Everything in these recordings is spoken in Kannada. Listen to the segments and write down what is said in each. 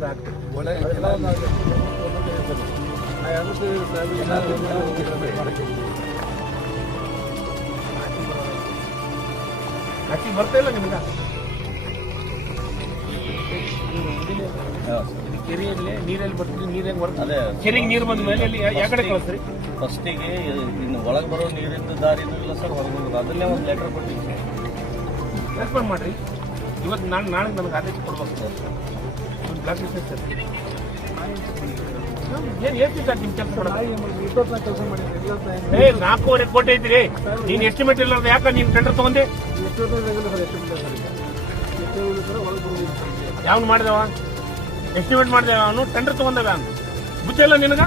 ಒಂದು ಆಗ್ತದೆ ಆಚೆ ಬರ್ತಾ ಇಲ್ಲ ನಿಮ್ಗೆ ಇದು ಕೆರೆಯಲ್ಲಿ ನೀರಲ್ಲಿ ಬರ್ತದೆ ನೀರಲ್ಲಿ ಬರ್ತದೆ ಅದೇ ಕೆರೆಗೆ ನೀರು ಬಂದ ಮೇಲೆ ಅಲ್ಲಿ ಯಾ ಕಡೆ ಕಳಿಸ್ರಿ? ಫಸ್ಟಿಗೆ ಇನ್ನು ಒಳಗೆ ಬರೋ ನೀರಿನ ದಾರಿ ಇಲ್ಲ ಸರ್ ಹೊರಗೆ ಬರೋದು ಅದನ್ನೇ ಒಂದು ಲೆಟರ್ ಕೊಟ್ಟಿದ್ದೀನಿ ಸರ್ ಟ್ರಾನ್ಸ್ಫರ್ ಮಾಡ್ರಿ. ಇವತ್ತು ನಾನು ನಾಳೆ ನನಗೆ ಆದೇಶ ಕೊಡ್ಬೇಕು. ಸರ್ ಕೆಲಸ ಏ ನಾಲ್ಕೂವರೆ ಕೋಟಿ ಐತ್ರಿ ನೀನು ಎಸ್ಟಿಮೇಟ್ ಇಲ್ಲ ಯಾಕ ನೀನು ಟೆಂಡರ್ ತಗೊಂಡೆ? ಯಾವ ಮಾಡಿದವ? ಎಸ್ಟಿಮೇಟ್ ಮಾಡಿದೆ ಅವನು ಟೆಂಡರ್ ತಗೊಂಡವ ಅವನು. ಗೊತ್ತಿಲ್ಲ ನಿನಗ?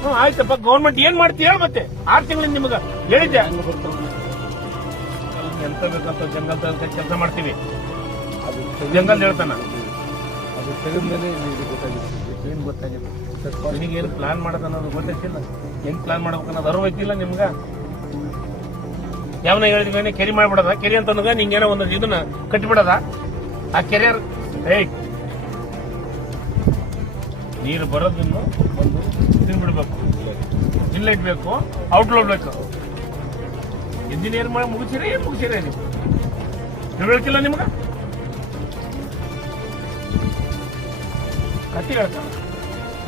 ಹ್ಞೂ ಆಯ್ತಪ್ಪ ಗೌರ್ಮೆಂಟ್ ಏನ್ ಮಾಡ್ತೀಯ ಮತ್ತೆ. ಆರು ತಿಂಗಳಿಂದ ನಿಮಗ ಹೇಳಿದ್ದೆ. ಎಂತ ಬೇಕಂತ ಜಂಗಲ್ ಕೆಲಸ ಮಾಡ್ತೀವಿ. ಜಂಗಲ್ ಹೇಳ್ತಾನ. ಮೇಲೆ ಗೊತ್ತಾಗಿತ್ತು ಏನು ಗೊತ್ತಾಗಿತ್ತು ನಿನಗೇನು ಪ್ಲಾನ್ ಮಾಡೋದು ಅನ್ನೋದು ಗೊತ್ತೈತಿಲ್ಲ ಹೆಂಗ್ ಪ್ಲಾನ್ ಮಾಡ್ಬೇಕು ಅನ್ನೋದು ಅರಿವು ಐತಿಲ್ಲ ನಿಮ್ಗ? ಯಾವನ ಹೇಳಿದ್ಮೇಲೆ ಕೆರೆ ಮಾಡ್ಬಿಡದ? ಕೆರೆ ಅಂತ ಅನ್ನೋದ ನಿಂಗೇನೋ ಒಂದು ಇದನ್ನ ಕಟ್ಟಿಬಿಡದ? ಆ ಕೆರಿಯರ್, ಏಯ್! ನೀರು ಬರೋದನ್ನು ಒಂದು ತಿನ್ಬಿಡ್ಬೇಕು ಇಲ್ಲ ಬೇಕು ಔಟ್ಲೋಡ್ ಬೇಕು. ಇಂಜಿನಿಯರ್ ಮಾಡಿ ಮುಗಿಸಿರಿ ಏನ್ ಮುಗಿಸಿರಿ ನೀವು. ತಿಳ್ಬೇಕಿಲ್ಲ ನಿಮ್ಗ?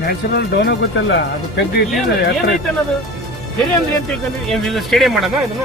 ನ್ಯಾಷನಲ್ ಡೌನ್ ಗೊತ್ತಲ್ಲ ಅದು ತೆಗ್ದು ಏನ್- ಏನೈತೆ ಅನ್ನೋದು? ಅದು ಅಂದ್ರೆ ಏನ್ ತಿಳ್ಕೊಂಡ್ರಿ? ಏನ್ ಸ್ಟೇಡಿಯಂ ಮಾಡೋಣ ಇದನ್ನ?